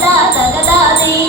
da da da da da